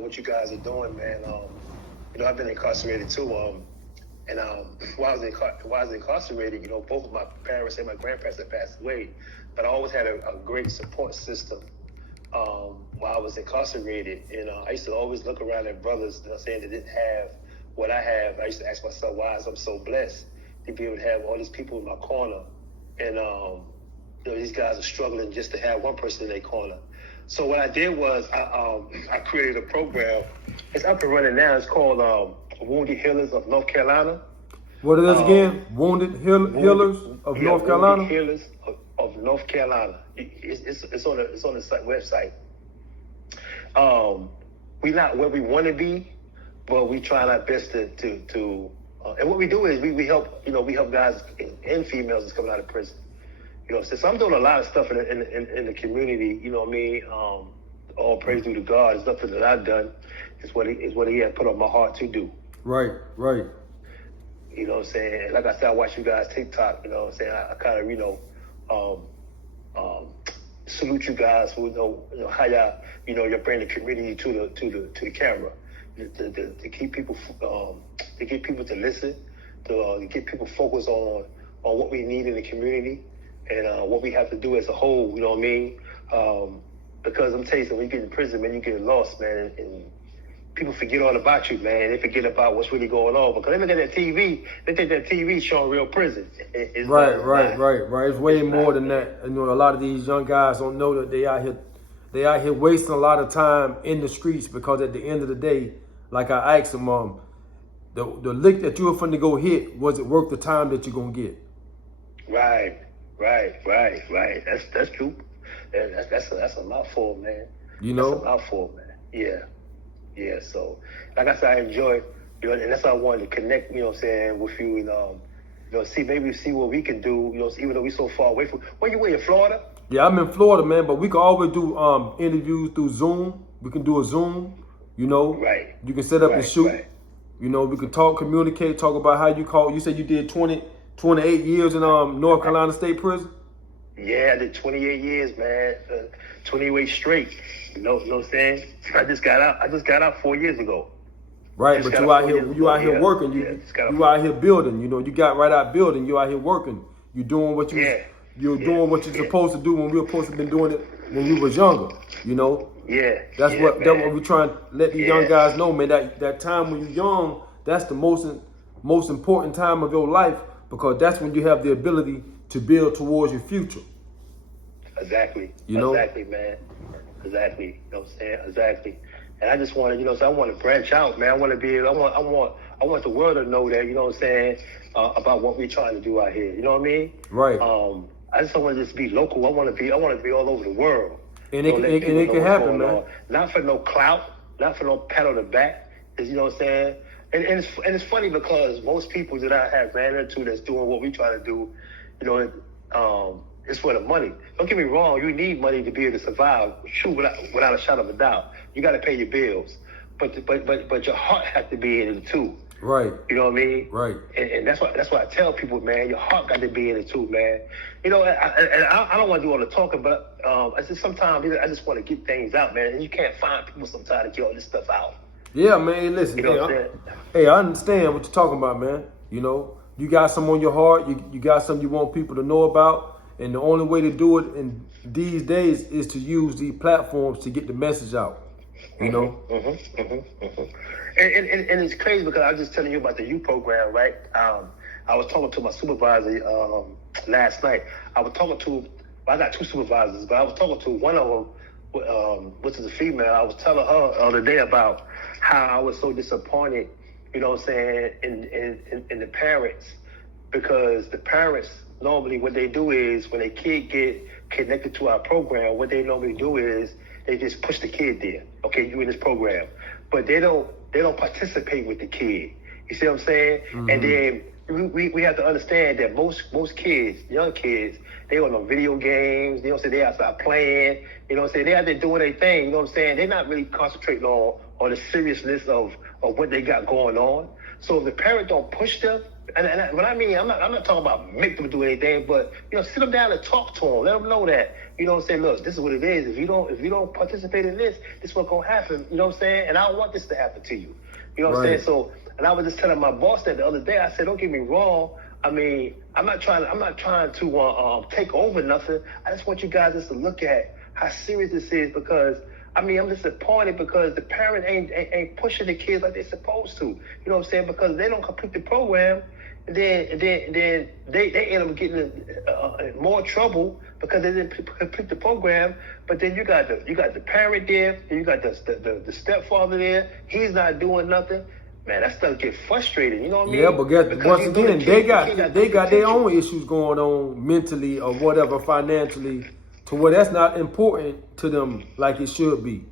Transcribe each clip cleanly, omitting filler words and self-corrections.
what you guys are doing, man. I've been incarcerated too. While I was incarcerated, both of my parents and my grandparents had passed away, but I always had a great support system while I was incarcerated. And I used to always look around at brothers, that didn't have what I have. I used to ask myself, why I'm so blessed to be able to have all these people in my corner. And, these guys are struggling just to have one person in their corner. So what I did was I created a program. It's up and running now. It's called Wounded Healers of North Carolina. What is this again? Wounded Healers of North Carolina? Wounded Healers of North Carolina. It's on the website. We're not where we want to be, but we try our best to and what we do is we help guys and females that's coming out of prison. So I'm doing a lot of stuff in the community. You know what I mean? All praise due to God. It's nothing that I've done. It's what he had put on my heart to do. Right. You know what I'm saying? Like I said, I watch you guys TikTok. You know what I'm saying? I kind of salute you guys for how y'all you bring the community to the camera, to keep people to get people to listen, to get people focused on what we need in the community and what we have to do as a whole. You know what I mean? Because I'm telling you, when you get in prison, man, you get lost, man, and people forget all about you, man. They forget about what's really going on because they look at that TV. They think that TV showing real prison. Right. It's way more than that. A lot of these young guys don't know that they out here wasting a lot of time in the streets because at the end of the day, like I asked them, the lick that you were finna go hit, was it worth the time that you're gonna get? Right. That's true. That's a mouthful, man. That's a mouthful, man. Yeah. So, like I said, I enjoy, and that's why I wanted to connect, with you, and see what we can do, even though we're so far away from. Where you in Florida? Yeah, I'm in Florida, man. But we can always do interviews through Zoom. We can do a Zoom. Right. You can set up and shoot. Right. We can talk, communicate, talk about how you call. You said you did 28 years in North Carolina State Prison? Yeah, I did 28 years, man. 28 straight. You know what I'm saying? I just got out 4 years ago. Right, but you out here working. You out here building. You got right out building. You out here working. You're doing what you're doing what you're supposed to do when we were supposed to have been doing it when we was younger. Yeah. That's what we're trying to let the young guys know, man. That time when you're young, that's the most important time of your life because that's when you have the ability to build towards your future. Exactly. Exactly, man. Exactly. You know what I'm saying? Exactly. And I just want to, I want to branch out, man. I want to be able, I want the world to know that, you know what I'm saying, about what we're trying to do out here. You know what I mean? Right. I just don't want to just be local. I want to be all over the world. And it can happen, man. Not for no clout, not for no pat on the back. You know what I'm saying? And it's funny because most people that I have ran into that's doing what we try to do, it's for the money. Don't get me wrong, you need money to be able to survive, true, without a shadow of a doubt. You got to pay your bills. But your heart has to be in it too. Right. You know what I mean? Right. And that's why I tell people, man, your heart got to be in it too, man. I don't want to do all the talking, but sometimes I just want to get things out, man. And you can't find people sometimes to get all this stuff out. Yeah, man. Listen, I understand what you're talking about, man. You got something on your heart. You got something you want people to know about. And the only way to do it in these days is to use these platforms to get the message out. And it's crazy because I was just telling you about the youth program, right? I was talking to my supervisor last night. I got two supervisors, but I was talking to one of them, which is a female. I was telling her the other day about how I was so disappointed, you know what I'm saying, in the parents, because the parents normally what they do is when a kid get connected to our program, what they normally do is they just push the kid there. Okay, you in this program, but they don't participate with the kid. You see what I'm saying? Mm-hmm. And then we have to understand that most kids, young kids, They on the video games. You know what I'm saying? They outside playing. You know what I'm saying? They out there doing their thing. You know what I'm saying? They're not really concentrating on the seriousness of what they got going on. So if the parent don't push them, and what I mean, I'm not talking about make them do anything, but sit them down and talk to them. Let them know that what I'm saying. Look, this is what it is. If you don't participate in this is what's gonna happen. You know what I'm saying? And I don't want this to happen to you. You know what I'm saying? So, and I was just telling my boss that the other day. I said, don't get me wrong. I mean, I'm not trying to take over nothing. I just want you guys just to look at how serious this is, because I mean, I'm disappointed because the parent ain't pushing the kids like they're supposed to. You know what I'm saying? Because they don't complete the program, and then they end up getting in more trouble because they didn't complete the program. But then you got the parent there, and you got the stepfather there. He's not doing nothing. Man, that stuff get frustrating. You know what I mean? Yeah, but once again, they got their own issues going on mentally or whatever, financially, to where that's not important to them like it should be.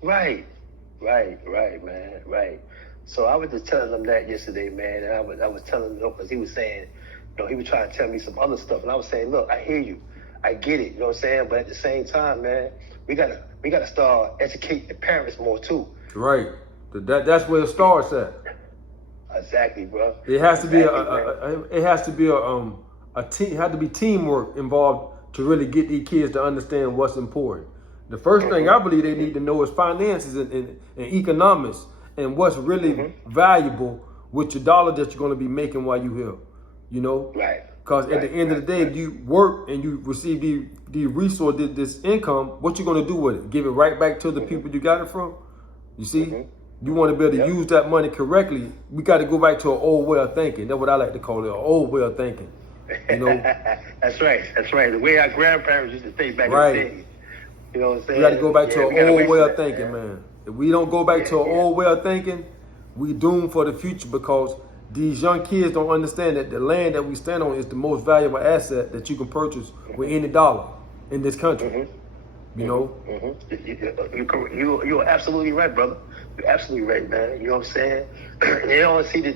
Right, man, right. So I was just telling them that yesterday, man, and I was telling him because he was saying, he was trying to tell me some other stuff, and I was saying, look, I hear you, I get it, you know what I'm saying, but at the same time, man, we gotta start educating the parents more too. Right. That's where it starts at. Exactly, bro. It has to be a team. Had to be teamwork involved to really get these kids to understand what's important. The first thing I believe they need to know is finances and economics and what's really valuable with your dollar that you're going to be making while you're here. Right. Because at the end of the day, if you work and you receive the resource, this income, what you going to do with it? Give it right back to the people you got it from? You see? You want to be able to use that money correctly. We got to go back to an old way of thinking. That's what I like to call it, an old way of thinking. That's right. The way our grandparents used to think back in the day. You know what I'm saying? We got to go back to an old way of thinking, man. If we don't go back to an old way of thinking, we doomed for the future, because these young kids don't understand that the land that we stand on is the most valuable asset that you can purchase with any dollar in this country. You're absolutely right, brother. You're absolutely right, man. You know what I'm saying? They don't see the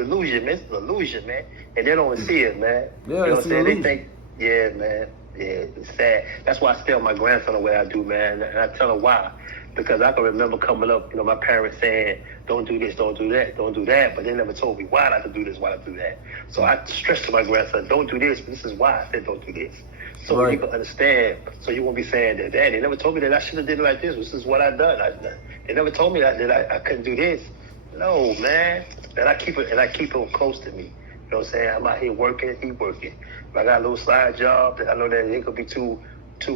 illusion, man. It's an illusion, man. And they don't see it, man. Yeah, you know what I'm saying? Illusion. They think, yeah, man. Yeah, it's sad. That's why I tell my grandson the way I do, man. And I tell him why. Because I can remember coming up, my parents saying, don't do this, don't do that, don't do that. But they never told me why not to do this, why not to do that. So I stress to my grandson, don't do this, but this is why I said don't do this. So you can understand. So you won't be saying that, Dad, they never told me that I should have did it like this. This is what I done. They never told me that I couldn't do this. No, man. And I keep it close to me. You know what I'm saying? I'm out here working, he working. If I got a little side job that I know that it ain't gonna be too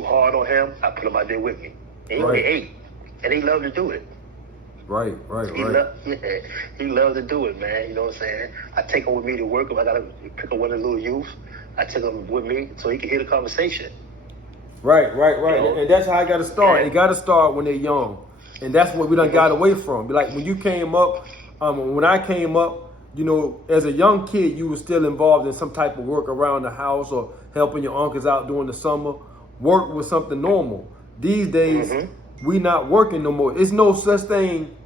hard on him, I put him out there with me. And he only 8, and he love to do it. Right. He loves to do it, man. You know what I'm saying? I take him with me to work. If I gotta pick up one of the little youth, I take him with me so he can hear the conversation. Right. And that's how I got to start. Yeah. It got to start when they're young. And that's what we done got away from. Like when you came up, when I came up, as a young kid, you were still involved in some type of work around the house or helping your uncles out during the summer. Work was something normal. These days, we not working no more. It's no such thing.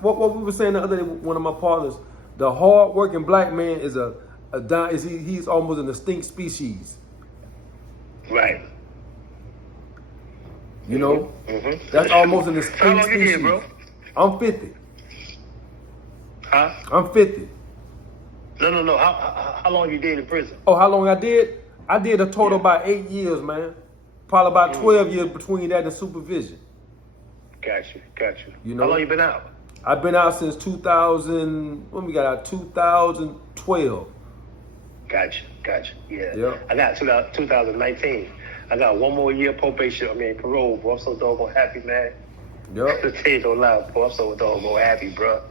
What we were saying the other day, one of my partners, the hard-working black man is he's almost an extinct species. Right. That's almost an extinct species. How long you did, bro? I'm 50. Huh? I'm 50. No. How long you did in prison? Oh, how long I did? I did a total about 8 years, man. Probably about 12 years between that and supervision. Got you. How long you been out? I've been out since 2000. When we got out, 2012. Got you. Yeah. Yep. I got 2019. I got one more year probation. Parole, bro. I'm so doggone happy, man. Yep. To tell you no lie, bro. I'm so doggone happy, bro.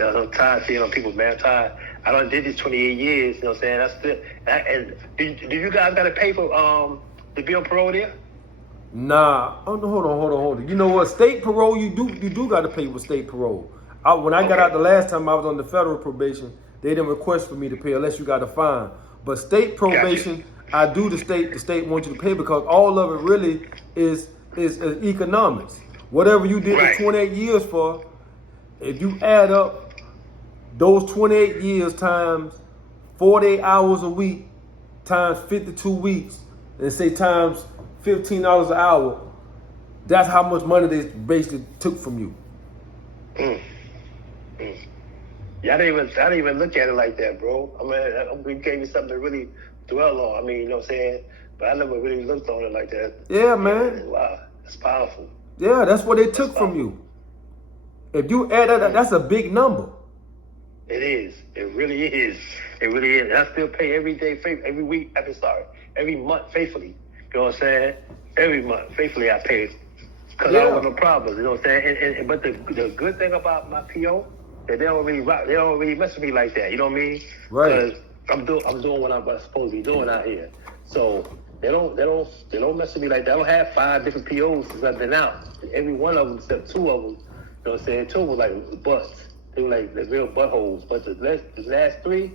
I'm tired of seeing on people, man. I'm tired. I done did this 28 years. You know what I'm saying? That's still. And do you guys got to pay for to be on parole there? Nah. Oh, no, hold on. You know what? State parole, you do got to pay with state parole. When I got out the last time I was on the federal probation, they didn't request for me to pay unless you got a fine. But state probation, I do the state wants you to pay because all of it really is economics. Whatever you did the 28 years for, if you add up those 28 years times 48 hours a week times 52 weeks and say times $15 an hour, that's how much money they basically took from you. Yeah, I didn't even look at it like that, bro. I mean, we gave me something to really dwell on. I mean, you know what I'm saying? But I never really looked on it like that. Yeah, man. Wow, it's powerful. Yeah, that's what they took from you. If you add that, that's a big number. It is. It really is. It really is. And I still pay every day, every week. Every month faithfully. You know what I'm saying? Every month faithfully I pay because I don't have no problems. You know what I'm saying? But the good thing about my PO that they don't really mess with me like that. You know what I mean? Right. Because I'm doing what I'm supposed to be doing out here. So they don't mess with me like that. I don't have 5 different POs since I've been out. And every one of them, except 2 of them, you know what I'm saying? 2 were like busts. They were like the real buttholes. But the last 3,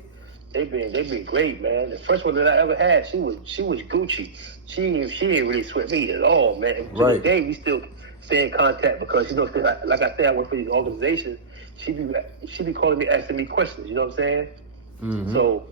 they been great, man. The first one that I ever had, she was Gucci. She didn't really sweat me at all, man. To Right. this day, we still stay in contact because you know, like I said, I work for these organizations. She be calling me, asking me questions. You know what I'm saying? Mm-hmm. So